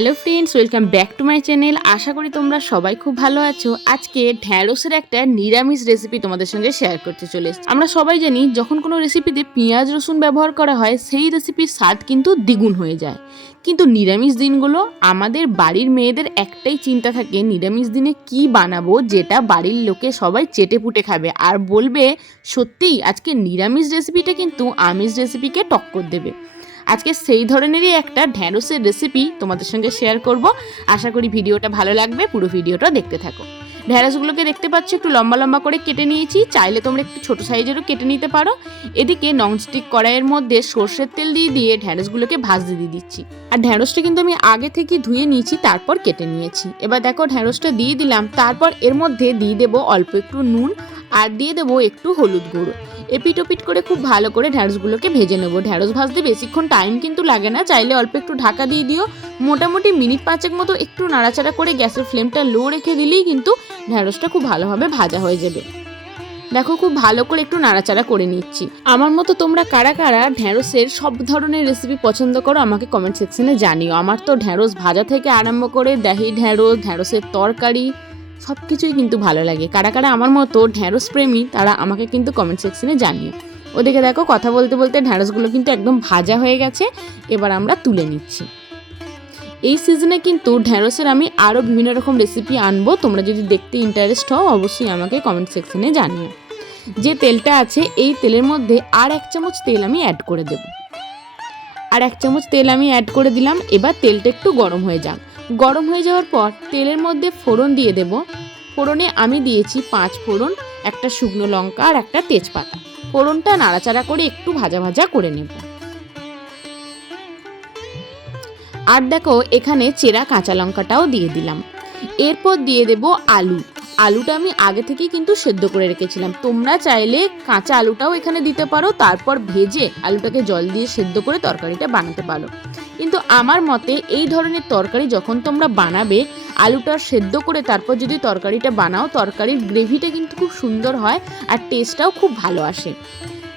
Hello friends, welcome back to my channel. আশা করি তোমরা সবাই খুব ভালো আছো। আজকে ঢ্যাঁড়সের একটা নিরামিষ রেসিপি তোমাদের সঙ্গে শেয়ার করতে চলে আমরা সবাই জানি, যখন কোনো রেসিপিতে পেঁয়াজ, রসুন ব্যবহার করা হয়, সেই রেসিপির স্বাদ কিন্তু দ্বিগুণ হয়ে যায়। কিন্তু নিরামিষ দিনগুলো আমাদের বাড়ির মেয়েদের একটাই চিন্তা থাকে, নিরামিষ দিনে কি বানাবো যেটা বাড়ির লোকে সবাই চেটে পুটে খাবে। আর বলবে, সত্যিই, আজকে নিরামিষ রেসিপিটা কিন্তু আমিষ রেসিপিকে টক্কর দেবে। আজকে সেই ধরনেরই একটা ঢ্যাঁড়সের রেসিপি তোমাদের সঙ্গে শেয়ার করব। আশা করি ভিডিওটা ভালো লাগবে, পুরো ভিডিওটা দেখতে থাকো। ঢ্যাঁড়সগুলোকে দেখতে পাচ্ছ, একটু লম্বা লম্বা করে কেটে নিয়েছি। চাইলে তোমরা একটু ছোটো সাইজেরও কেটে নিতে পারো। এদিকে ননস্টিক কড়াইয়ের মধ্যে সর্ষের তেল দিয়ে দিয়ে ঢ্যাঁড়সগুলোকে ভাজতে দিয়ে দিচ্ছি। আর ঢ্যাঁড়সটা কিন্তু আমি আগে থেকে ধুয়ে নিয়েছি, তারপর কেটে নিয়েছি। এবার দেখো ঢ্যাঁড়সটা দিয়ে দিলাম। তারপর এর মধ্যে দিয়ে দেবো অল্প একটু নুন আর দিয়ে দেবো একটু হলুদ গুঁড়ো। এপিট ওপিট করে খুব ভালো করে ঢ্যাঁড়সগুলোকে ভেজে নেব। ঢ্যাঁড়স ভাজতে বেশিক্ষণ টাইম কিন্তু লাগে না। চাইলে অল্প একটু ঢাকা দিয়ে দিও। মোটামুটি মিনিট পাঁচেক মতো একটু নাড়াচাড়া করে গ্যাসের ফ্লেমটা লো রেখে দিলেই কিন্তু ঢ্যাঁড়সটা খুব ভালোভাবে ভাজা হয়ে যাবে। দেখো খুব ভালো করে একটু নাড়াচাড়া করে নিচ্ছি। আমার মতো তোমরা কারা কারা ঢ্যাঁড়সের সব ধরনের রেসিপি পছন্দ করো আমাকে কমেন্ট সেকশনে জানিও। আমার তো ঢ্যাঁড়স ভাজা থেকে আরম্ভ করে দাহি ঢ্যাঁড়স ঢ্যাঁড়সের তরকারি সব কিছুই কিন্তু ভালো লাগে। কারা কারা আমার মতো ঢ্যাঁড়স প্রেমী, তারা আমাকে কিন্তু কমেন্ট সেকশনে জানিও। ওদিকে দেখো, কথা বলতে বলতে ঢ্যাঁড়সগুলো কিন্তু একদম ভাজা হয়ে গেছে। এবার আমরা তুলে নিচ্ছি। এই সিজনে কিন্তু ঢ্যাঁড়সের আমি আরও বিভিন্ন রকম রেসিপি আনব। তোমরা যদি দেখতে ইন্টারেস্ট হও, অবশ্যই আমাকে কমেন্ট সেকশনে জানিও। যে তেলটা আছে, এই তেলের মধ্যে আর এক চামচ তেল আমি অ্যাড করে দেব। আর এক চামচ তেল আমি অ্যাড করে দিলাম। এবার তেলটা একটু গরম হয়ে যাক। গরম হয়ে যাওয়ার পর তেলের মধ্যে ফোড়ন দিয়ে দেব। ফোড়নে আমি দিয়েছি পাঁচ ফোড়ন, একটা শুকনো লঙ্কা আর একটা তেজপাতা। ফোড়নটা নাড়াচাড়া করে একটু ভাজা ভাজা করে নেব। আর দেখো, এখানে চেরা কাঁচা লঙ্কাটাও দিয়ে দিলাম। এরপর দিয়ে দেব আলু। আলুটা আমি আগে থেকেই কিন্তু সেদ্ধ করে রেখেছিলাম। তোমরা চাইলে কাঁচা আলুটাও এখানে দিতে পারো, তারপর ভেজে আলুটাকে জল দিয়ে সেদ্ধ করে তরকারিটা বানাতে পারো। কিন্তু আমার মতে এই ধরনের তরকারি যখন তোমরা বানাবে, আলুটা সেদ্ধ করে তারপর যদি তরকারিটা বানাও, তরকারির গ্রেভিটা কিন্তু খুব সুন্দর হয় আর টেস্টটাও খুব ভালো আসে।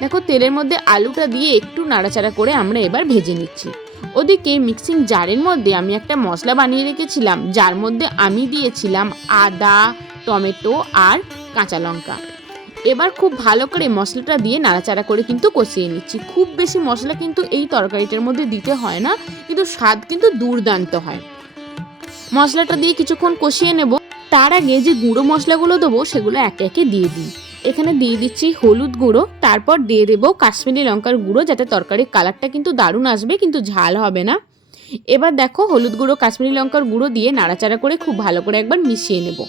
দেখো, তেলের মধ্যে আলুটা দিয়ে একটু নাড়াচাড়া করে আমরা এবার ভেজে নিচ্ছি। ওদিকে মিক্সিং জারের মধ্যে আমি একটা মশলা বানিয়ে রেখেছিলাম, যার মধ্যে আমি দিয়েছিলাম আদা টমেটো আর কাঁচা লঙ্কা। এবার খুব ভালো করে মশলাটা দিয়ে নাড়াচাড়া করে কিন্তু কষিয়ে নিচ্ছি। খুব বেশি মশলা কিন্তু এই তরকারিটার মধ্যে দিতে হয় না, কিন্তু স্বাদ কিন্তু দুর্দান্ত হয়। মশলাটা দিয়ে কিছুক্ষণ কষিয়ে নেব। তার আগে যে গুঁড়ো মশলাগুলো দেবো, সেগুলো একে একে দিয়ে দিই। এখানে দিয়ে দিচ্ছি হলুদ গুঁড়ো, তারপর দিয়ে দেবো কাশ্মীরি লঙ্কার গুঁড়ো, যাতে তরকারির কালারটা কিন্তু দারুণ আসবে, কিন্তু ঝাল হবে না। এবার দেখো হলুদ গুঁড়ো, কাশ্মীরি লঙ্কার গুঁড়ো দিয়ে নাড়াচাড়া করে খুব ভালো করে একবার মিশিয়ে নেব।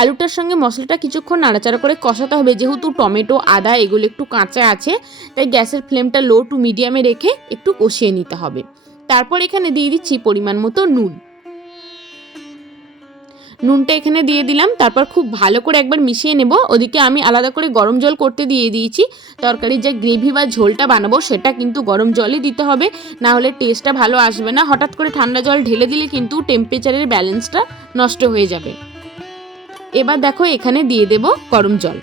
আলুটার সঙ্গে মশলাটা কিছুক্ষণ নাড়াচাড়া করে কষাতে হবে। যেহেতু টমেটো, আদা এগুলো একটু কাঁচা আছে, তাই গ্যাসের ফ্লেমটা লো টু মিডিয়ামে রেখে একটু কষিয়ে নিতে হবে। তারপর এখানে দিয়ে দিচ্ছি পরিমাণ মতো নুন। নুনটা এখানে দিয়ে দিলাম। তারপর খুব ভালো করে একবার মিশিয়ে নেব। ওদিকে আমি আলাদা করে গরম জল করতে দিয়ে দিয়েছি। তরকারির যে গ্রেভি বা ঝোলটা বানাবো, সেটা কিন্তু গরম জলই দিতে হবে। না হলে টেস্টটা ভালো আসবে না। হঠাৎ করে ঠান্ডা জল ঢেলে দিলে কিন্তু টেম্পারেচারের ব্যালেন্সটা নষ্ট হয়ে যাবে। এবার দেখো এখানে দিয়ে দেব গরম জল।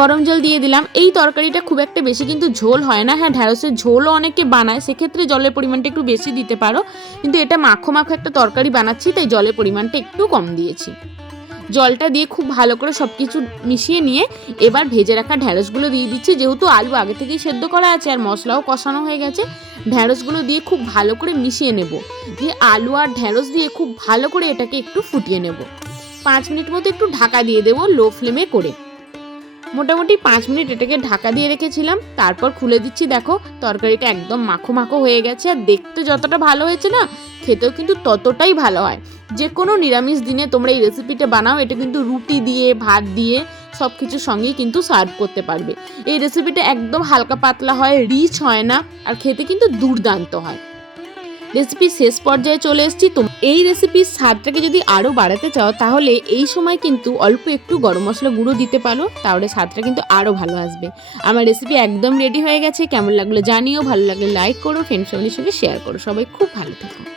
গরম জল দিয়ে দিলাম। এই তরকারিটা খুব একটা বেশি কিন্তু ঝোল হয় না। হ্যাঁ ঢ্যাঁড়সের ঝোলও অনেকে বানায়, সেক্ষেত্রে জলের পরিমাণটা একটু বেশি দিতে পারো। কিন্তু এটা মাখো মাখো একটা তরকারি বানাচ্ছি, তাই জলের পরিমাণটা একটু কম দিয়েছি। জলটা দিয়ে খুব ভালো করে সব কিছু মিশিয়ে নিয়ে এবার ভেজে রাখা ঢ্যাঁড়সগুলো দিয়ে দিচ্ছি। যেহেতু আলু আগে থেকেই সেদ্ধ করা আছে আর মশলাও কষানো হয়ে গেছে ঢ্যাঁড়সগুলো দিয়ে খুব ভালো করে মিশিয়ে নেব। দিয়ে আলু আর ঢ্যাঁড়স দিয়ে খুব ভালো করে এটাকে একটু ফুটিয়ে নেব। পাঁচ মিনিট মতো একটু ঢাকা দিয়ে দেবো লো ফ্লেমে করে। মোটামুটি পাঁচ মিনিট এটাকে ঢাকা দিয়ে রেখেছিলাম, তারপর খুলে দিচ্ছি, দেখো তরকারিটা একদম মাখো মাখো হয়ে গেছে, আর দেখতে যতটা ভালো হয়েছে না, খেতেও কিন্তু ততটাই ভালো হয়। যে কোনো নিরামিষ দিনে তোমরা এই রেসিপিটা বানাও, এটা কিন্তু রুটি দিয়ে, ভাত দিয়ে সব কিছুর সঙ্গেই কিন্তু সার্ভ করতে পারবে। এই রেসিপিটা একদম হালকা পাতলা হয় রিচ হয় না, আর খেতে কিন্তু দুর্দান্ত হয়। রেসিপি শেষ পর্যায়ে চলে এসেছি। তো এই রেসিপির স্বাদটাকে যদি আরও বাড়াতে চাও, তাহলে এই সময় কিন্তু অল্প একটু গরম মশলা গুঁড়ো দিতে পারো, তাহলে স্বাদটা কিন্তু আরও ভালো আসবে। আমার রেসিপি একদম রেডি হয়ে গেছে। কেমন লাগল জানিও, ভালো লাগলে লাইক করো ফ্রেন্ড ফ্যামিলির সঙ্গে শেয়ার করো। সবাই খুব ভালো থাকো।